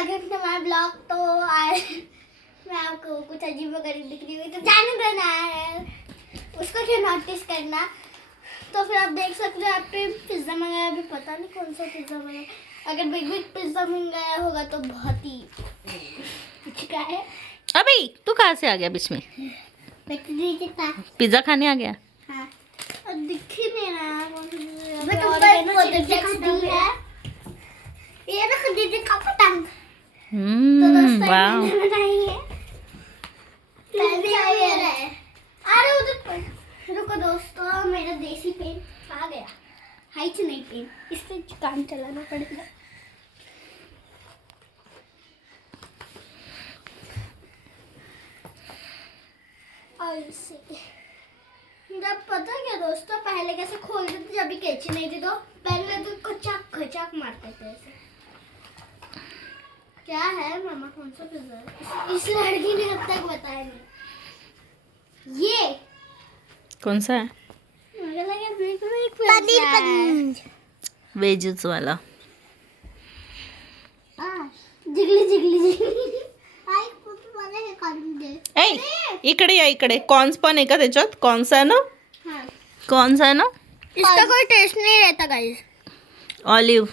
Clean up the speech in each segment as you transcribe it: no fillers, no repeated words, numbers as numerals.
Welcome to my blog. तो आज मैं आपको कुछ अजीब वगैरह दिख रही हुई तो जाने देना है, उसको क्या नोटिस करना। तो फिर आप देख सकते हो, आपने पिज्ज़ा मंगाया, अभी पता नहीं कौन सा पिज्ज़ा मंगाया। अगर बिग बिग पिज्ज़ा मंगाया होगा तो बहुत ही अच्छा है। अभी तू कहाँ से आ गया बीच में? पिज्जा खाने आ गया। हाँ, और दिख ही नहीं रहा ये ना दीदी का पतंग। तो दोस्तों वाह, मैंने बनाई है। अरे उधर रुको दोस्तों, मेरा देसी पेन आ गया। हाइच नहीं पेन, इससे काम चलाना पड़ेगा। और इससे जब पता क्या दोस्तों, पहले कैसे खोलते थे जब भी कैची नहीं थी, तो पहले तो खचाक खचाक मारते थे ऐसे। क्या है मामा, कौन सा पिज्जा है? इस लड़की ने अब तक बताया नहीं। ये कौन सा है? मुझे लगा बिल्कुल एक पनीर पनीर वेजेस वाला। जिगली जिगली जिगली। आई मला हे काढून दे। ए इकडे या, इकडे कॉर्न्स पण आहे का त्याच्यात? कॉर्न्स आहे ना? हाँ, कॉर्न्स आहे ना? इसका कोई टेस्ट नहीं रहता गाइस। ऑलिव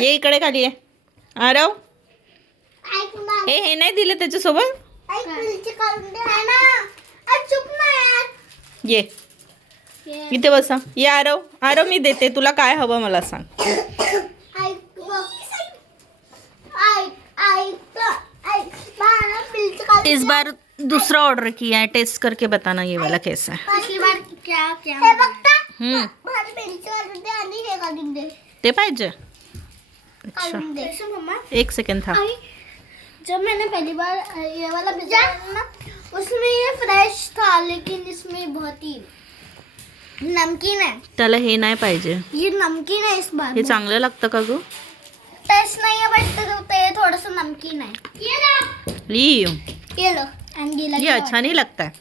ये इकडे खाली आहे. आरव हे नाही दिले त्याच्यासोबत. है ना, चुप ना यार। ये इथे बसा. ये आरव, आरव मी देते तुला, काय हवं मला सांग. इस बार दूसरा ऑर्डर किया है, टेस्ट करके बताना ये वाला कैसा है. पिछली बार क्या क्या है बघता? ते पाहिजे. अच्छा मम्मा, एक सेकंड था. जब मैंने पहली बार ये वाला पिज्जा ना, उसमें ये फ्रेश था, लेकिन इसमें बहुत ही नमकीन है। त्याला हे नाही पाहिजे. ये नमकीन है इस बार। हे चांगलं लागतं का गो? टेस्ट नहीं है बट ये थोड़ा सा नमकीन है। ये लो, ये लो अंगीला। ये अच्छा नहीं लगता है.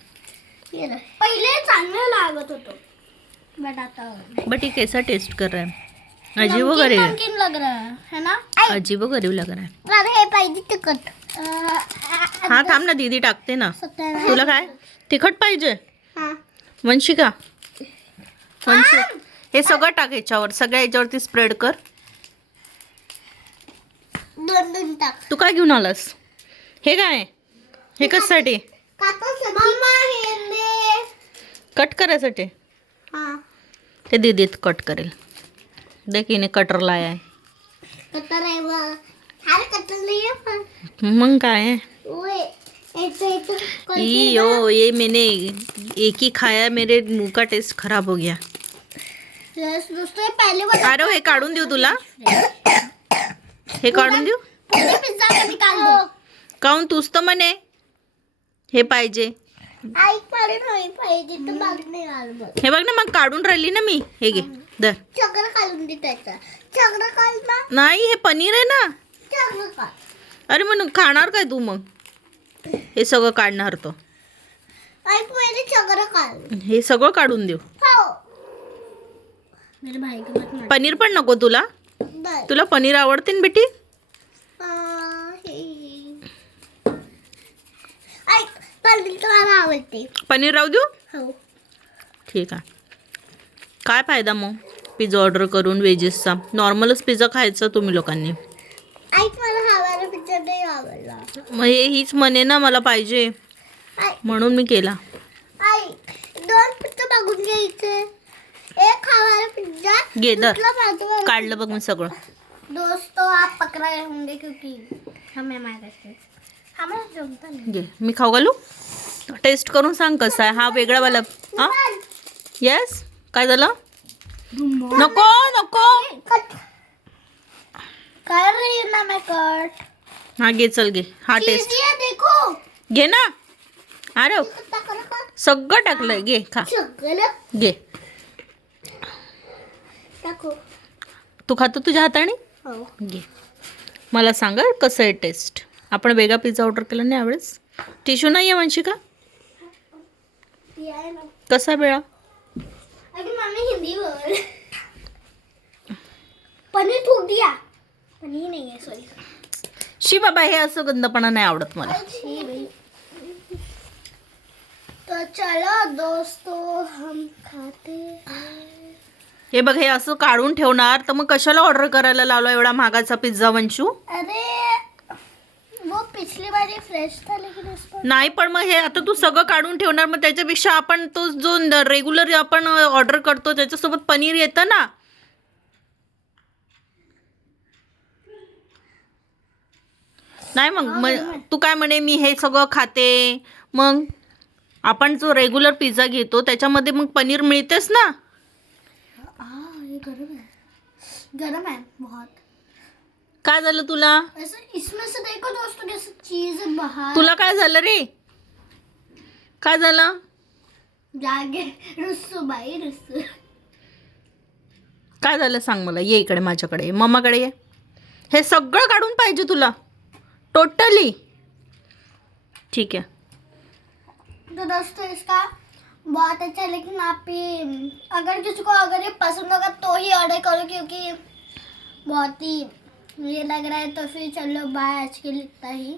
ये लो, पहले चांगलं लागत होतो बट आता बट ये कैसा टेस्ट कर रहा है? अजीब गरीब है. नमकीन लग रहा है ना? अजीब गरीब लग रहा है. अरे हे पाहिजे तिखट। हा थांब ना, दीदी टाकते ना. तुला काय तिखट पाहिजे? हाँ, वंशिका, वंशी हे सगळं टाक याच्यावर, सगळ्या याच्यावरती स्प्रेड कर. दोन टाक। तू काय घेऊन आलास? हे काय? हे कशासाठी? मम्मा हे दे। कट करायसाठी? हाँ, ते दीदीत कट करेल. देख हिने कटर लाया है. कटर है वो। अरे कटर नहीं है पर मग काय है? ओए ऐसे यो ये मैंने एक ही खाया, मेरे मुंह का टेस्ट खराब हो गया. यस दोस्तों, ये पहले वाला अरे हे काढून देऊ तुला? हे काढून देऊ? पूरे पिज्जा का निकाल दो। काऊन? तूच तर म्हणे हे पाहिजे. आई पाडे नाही पाहिजे तर मला नाही आलं बघ। हे बघ ना, मग काढून राहिली ना मी. हे घे धर. सगळं काढून दे त्याचं। सगळं काढ ना, नाही हे पनीर आहे ना. सगळं काढ। अरे म्हणून खाणार काय तू मग? हे सगळं काढणार तो. आई पहिले सगळं काढ। हे सगळं काढून देऊ. हो, मेरे भाई के मत मार। पनीर पण नको तुला? बस तुला पनीर आवडते ना बेटी? आई पनीर तुम्हाला आवडते? पनीर राहू देऊ? हो, ठीक आहे. काय फायदा मग पिझ्झा ऑर्डर करून वेजेसचा? नॉर्मलच पिझ्झा खायचा तुम्ही लोकांनी. आई मला हवाला पिझ्झा नाही आवडला। मग हे हीच म्हणे ना मला पाहिजे, आई म्हणून मी केला. आई दोन पिझ्झा मागून घ्यायचे। एक हवाला पिझ्झा, घे धर. दूसरा भाजी। काढलं बघ मी सगळं. दोस्तों आप पकड़ा गए होंगे क्योंकि हमें हमारे हमारा जमता नहीं। घे, मी खाऊ घालू? टेस्ट करून सांग कसा आहे हा वेगळा वाला. हा येस. काय झालं? नको नको. कट कर रही हूँ ना मैं कट। हा घे, चल घे. हा टेस्ट ये देखो, घे ना. अरे टाकलं सगळं टाकलंय, घे खा. सगळं घे. टाकू। तू खातो तुझ्या हाताने? हो, घे. मला सांगा कसं आहे टेस्ट. आपण वेगळा पिझ्झा ऑर्डर केला नाही यावेळेस. टिश्यू नाही आहे वंशिका? ये आहे ना। कसा वेळा? अरे मम्मी हिंदी बोल। पनीर थूक दिया। पनीर नहीं है, सॉरी। शी बाबा, हे असं गंदपणा नाही आवडत मला. अच्छी भाई। तो चलो दोस्तों, हम खाते हैं। हे बघ, हे असं काढून ठेवणार तर मग कशाला ऑर्डर करायला लावला एवढा महागाचा पिझ्झा वंशू? अरे वो पिछली बारी फ्रेश था, लेकिन उस पर नाही, पण मग हे आता तू सगळं काढून ठेवणार, मग त्याच्यापेक्षा आपण तो जो रेग्युलर आपण ऑर्डर करतो त्याच्यासोबत पनीर येतं ना. नाही मग तू काय म्हणे मी हे सगळं खाते, मग आपण जो रेग्युलर पिझ्झा घेतो त्याच्यामध्ये मग पनीर मिळतेच ना. ये गरम है बहुत। काय झालं तुला? ऐसे इसमें से देखो दोस्तों कैसे चीज बाहर। तुला काय झालं रे? काय झालं? जागे रुस्सू भाई रुस्सू। काय झालं सांग मला. ये इकडे माझ्याकडे, मम्माकडे ये. हे सगळं काढून पाहिजे तुला टोटली? ठीक है. तो दोस्तों इसका बहुत अच्छा है, लेकिन आप भी अगर किसी को अगर ये पसंद होगा तो ही ऑर्डर करो, क्योंकि बहुत ही ये लग रहा है। तो फिर चलो बाय, आज के लिए इतना ही।